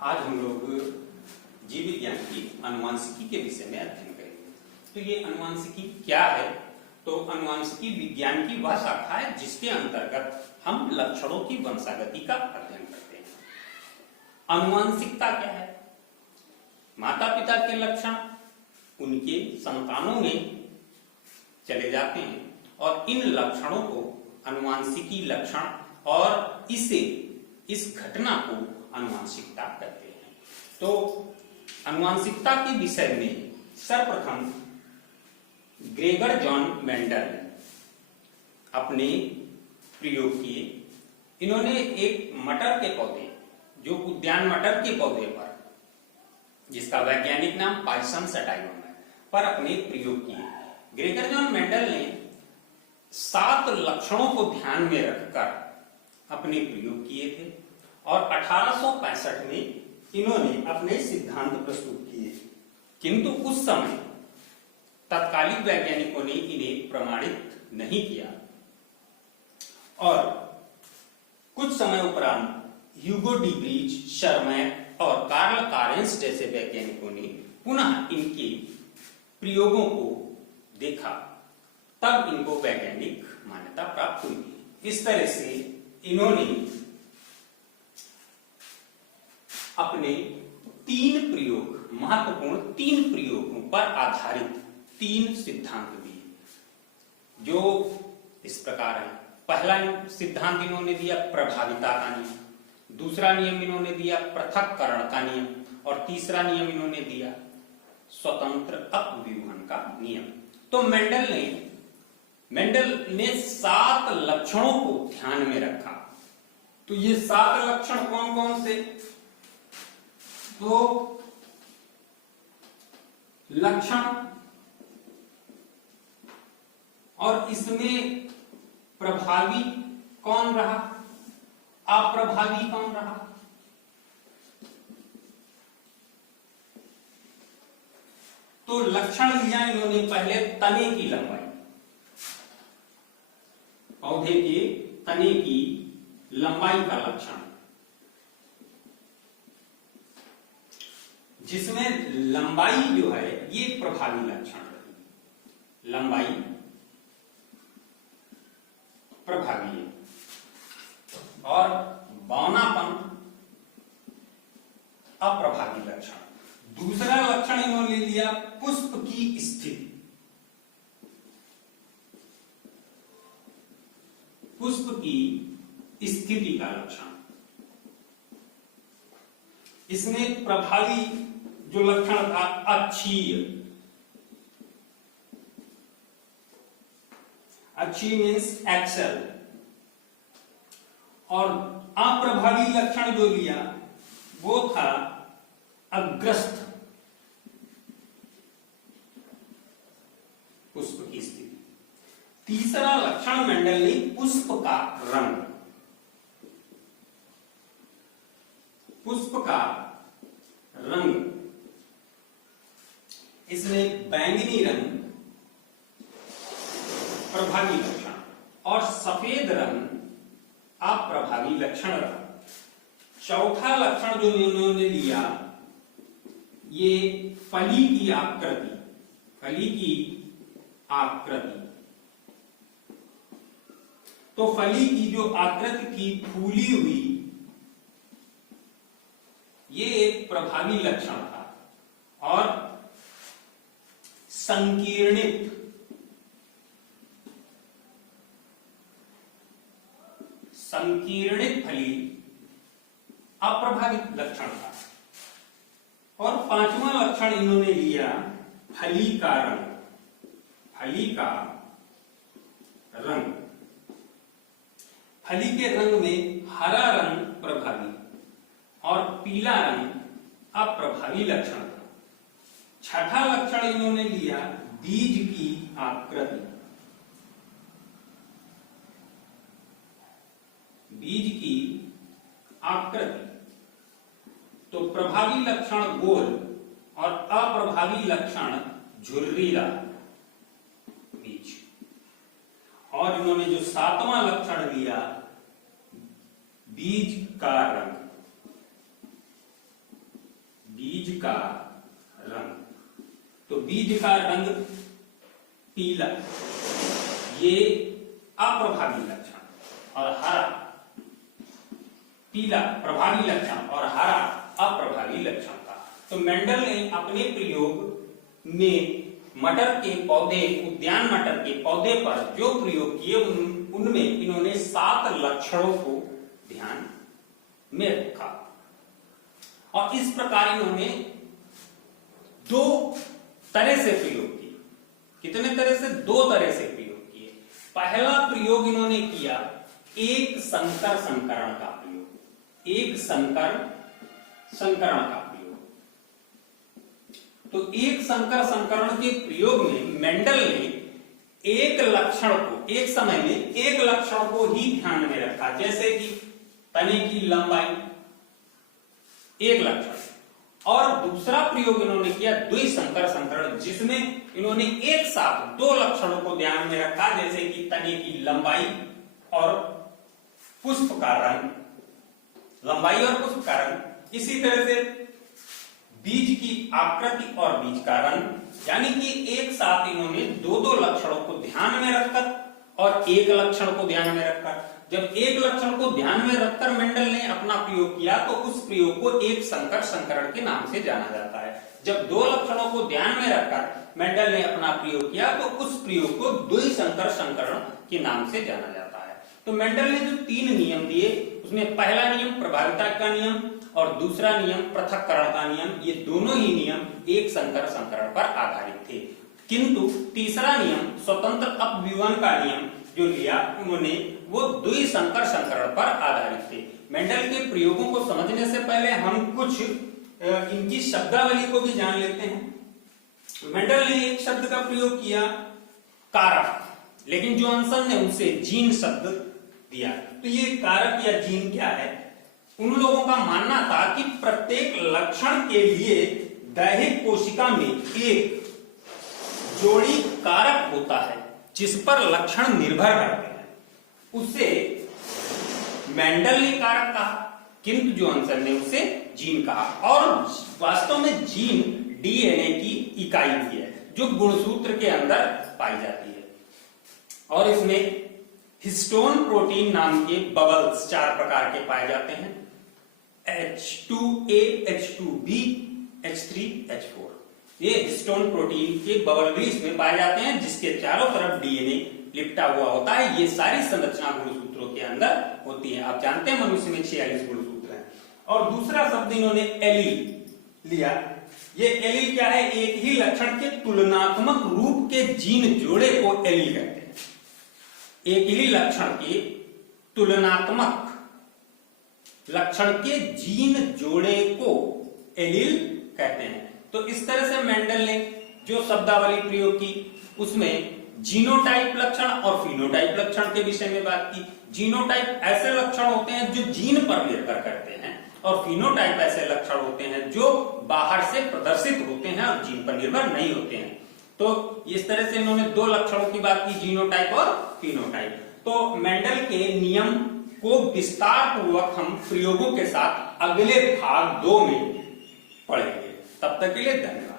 आज हम लोग जीव विज्ञान की अनुवांशिकी के विषय में अध्ययन करेंगे। तो ये अनुवांशिकी क्या है? तो अनुवांशिकी विज्ञान की वह शाखा है जिसके अंतर्गत हम लक्षणों की वंशागति का अध्ययन करते हैं। अनुवांशिकता क्या है? माता पिता के लक्षण उनके संतानों में चले जाते हैं और इन लक्षणों को अनुवांशिकी लक्षण और इस घटना को अनुवांशिकता कहते हैं। तो अनुवांशिकता के विषय में सर्वप्रथम ग्रेगर जॉन मेंडल ने अपने प्रयोग किए। इन्होंने एक मटर के पौधे, जो उद्यान मटर के पौधे पर, जिसका वैज्ञानिक नाम पाइसन सटाइवम है, पर अपने प्रयोग किए। ग्रेगर जॉन मेंडल ने 7 लक्षणों को ध्यान में रखकर अपने प्रयोग किए थे और 1865 में इन्होंने अपने सिद्धांत प्रस्तुत किए। किंतु उस समय तत्कालिक वैज्ञानिकों ने इन्हें प्रमाणित नहीं किया और कुछ समय उपरांत ह्यूगो डी ब्रीज, शर्मैक और कार्ल कारेंस जैसे वैज्ञानिकों ने पुनः इनके प्रयोगों को देखा, तब इनको वैज्ञानिक मान्यता प्राप्त हुई। इस तरह से इन्होंने अपने 3 प्रयोग, महत्वपूर्ण 3 प्रयोगों पर आधारित 3 सिद्धांत दिए, जो इस प्रकार है। पहला सिद्धांत इन्होंने दिया प्रभाविता का नियम, दूसरा नियम इन्होंने दिया पृथक्करण का नियम और तीसरा नियम इन्होंने दिया स्वतंत्र अपव्यूहन का नियम। तो मेंडल ने 7 लक्षणों को ध्यान में रखा। तो ये 7 लक्षण कौन कौन से? तो लक्षण, और इसमें प्रभावी कौन रहा, अप्रभावी कौन रहा? तो लक्षण लिया इन्होंने पहले तने की लंबाई, पौधे के तने की लंबाई का लक्षण, जिसमें लंबाई जो है ये प्रभावी लक्षण रही। लंबाई प्रभावी है और बौनापन अप्रभावी लक्षण। दूसरा लक्षण इन्होंने लिया पुष्प की स्थिति, पुष्प की स्थिति का लक्षण। इसमें प्रभावी जो लक्षण था अक्षीय, अक्षीय मीन्स एक्सल, और अप्रभावी लक्षण जो लिया वो था अग्रस्त पुष्प की स्थिति। तीसरा लक्षण मेंडल ने पुष्प का रंग, पुष्प का रंग, इसमें बैंगनी रंग प्रभावी लक्षण और सफेद रंग अप्रभावी लक्षण रहा। चौथा लक्षण जो इन्होंने लिया ये फली की आकृति, फली की आकृति। तो फली की जो आकृति थी फूली हुई, ये एक प्रभावी लक्षण था। और संकीर्णित, संकीर्णित फली अप्रभावित लक्षण था। और 5वां लक्षण इन्होंने लिया फली का रंग, फली का रंग। फली के रंग में हरा रंग प्रभावी और पीला रंग अप्रभावी लक्षण था। छठा लक्षण इन्होंने लिया बीज की आकृति, बीज की आकृति। तो प्रभावी लक्षण गोल और अप्रभावी लक्षण झुर्रीला बीज। और इन्होंने जो 7वां लक्षण लिया बीज का रंग, का रंग, तो बीज का रंग पीला, ये अप्रभावी लक्षण, और हरा, पीला प्रभावी लक्षण और हरा अप्रभावी लक्षण था। तो मेंडल ने अपने प्रयोग में मटर के पौधे, उद्यान मटर के पौधे पर जो प्रयोग किए उनमें इन्होंने 7 लक्षणों को ध्यान में रखा, और इस प्रकार इन्होंने 2 तरह से प्रयोग किए। कितने तरह से? 2 तरह से प्रयोग किए। पहला प्रयोग इन्होंने किया एक संकर संकरण का प्रयोग, एक संकर संकरण का प्रयोग। तो एक संकर संकरण के प्रयोग में मेंडल ने एक लक्षण को, एक समय में एक लक्षण को ही ध्यान में रखा, जैसे कि तने की लंबाई, एक लक्षण। और दूसरा प्रयोग इन्होंने किया द्विसंकर संकरण, जिसमें इन्होंने एक साथ 2 लक्षणों को ध्यान में रखा, जैसे कि तने की लंबाई और पुष्प का रंग, लंबाई और पुष्प का रंग। इसी तरह से बीज की आकृति और बीज का रंग, यानी कि एक साथ इन्होंने 2 लक्षणों को ध्यान में रखकर और एक लक्षण को ध्यान में रखकर, जब एक लक्षण को ध्यान में रखकर मेंडल ने अपना प्रयोग किया तो उस प्रयोग को एक संकर संकरण के नाम से जाना जाता है। जब 2 लक्षणों को ध्यान में रखकर मेंडल ने अपना प्रयोग किया तो उस प्रयोग को द्विसंकर संकरण के नाम से जाना जाता है। तो मेंडल ने जो 3 नियम दिए, उसमें पहला नियम प्रभाविता का नियम और दूसरा नियम पृथक्करण का नियम, ये दोनों ही नियम एक संकर संकरण पर आधारित थे। किंतु तीसरा नियम स्वतंत्र अपव्यूहन का नियम जो लिया उन्होंने, वो द्विसंकर संकरण पर आधारित थे। मेंडल के प्रयोगों को समझने से पहले हम कुछ इनकी शब्दावली को भी जान लेते हैं। मेंडल ने एक शब्द का प्रयोग किया कारक, लेकिन जोहानसन ने उसे जीन शब्द दिया। तो ये कारक या जीन क्या है? उन लोगों का मानना था कि प्रत्येक लक्षण के लिए दैहिक कोशिका में एक जोड़ी कारक होता है जिस पर लक्षण निर्भर करते हैं, उसे मेंडल ने कारक कहा, किंतु जोहानसन ने उसे जीन कहा। और वास्तव में जीन डीएनए की इकाई भी है जो गुणसूत्र के अंदर पाई जाती है, और इसमें हिस्टोन प्रोटीन नाम के बबल्स 4 प्रकार के पाए जाते हैं, H2A, H2B, H3, H4। ये हिस्टोन प्रोटीन के बबल भी इसमें पाए जाते हैं, जिसके चारों तरफ डीएनए लिपटा हुआ होता है। ये सारी संरचना गुणसूत्रों के अंदर होती है। आप जानते हैं मनुष्य में 46 गुणसूत्र हैं। और दूसरा शब्द इन्होंने एलील लिया। ये एलील क्या है? एक ही लक्षण के तुलनात्मक रूप के जीन जोड़े को एलील कहते हैं। एक ही लक्षण के तुलनात्मक लक्षण के जीन जोड़े को एलील कहते हैं। तो इस तरह से मेंडल ने जो शब्दावली प्रयोग की उसमें जीनोटाइप लक्षण और फिनोटाइप लक्षण के विषय में बात की। जीनोटाइप ऐसे लक्षण होते हैं जो जीन पर निर्भर करते हैं, और फिनोटाइप ऐसे लक्षण होते हैं जो बाहर से प्रदर्शित होते हैं और जीन पर निर्भर नहीं होते हैं। तो इस तरह से इन्होंने 2 लक्षणों की बात की, जीनोटाइप और फिनोटाइप। तो मेंडल के नियम को विस्तार पूर्वक हम प्रयोगों के साथ अगले भाग 2 में पढ़ेंगे। तब तक के लिए धन्यवाद।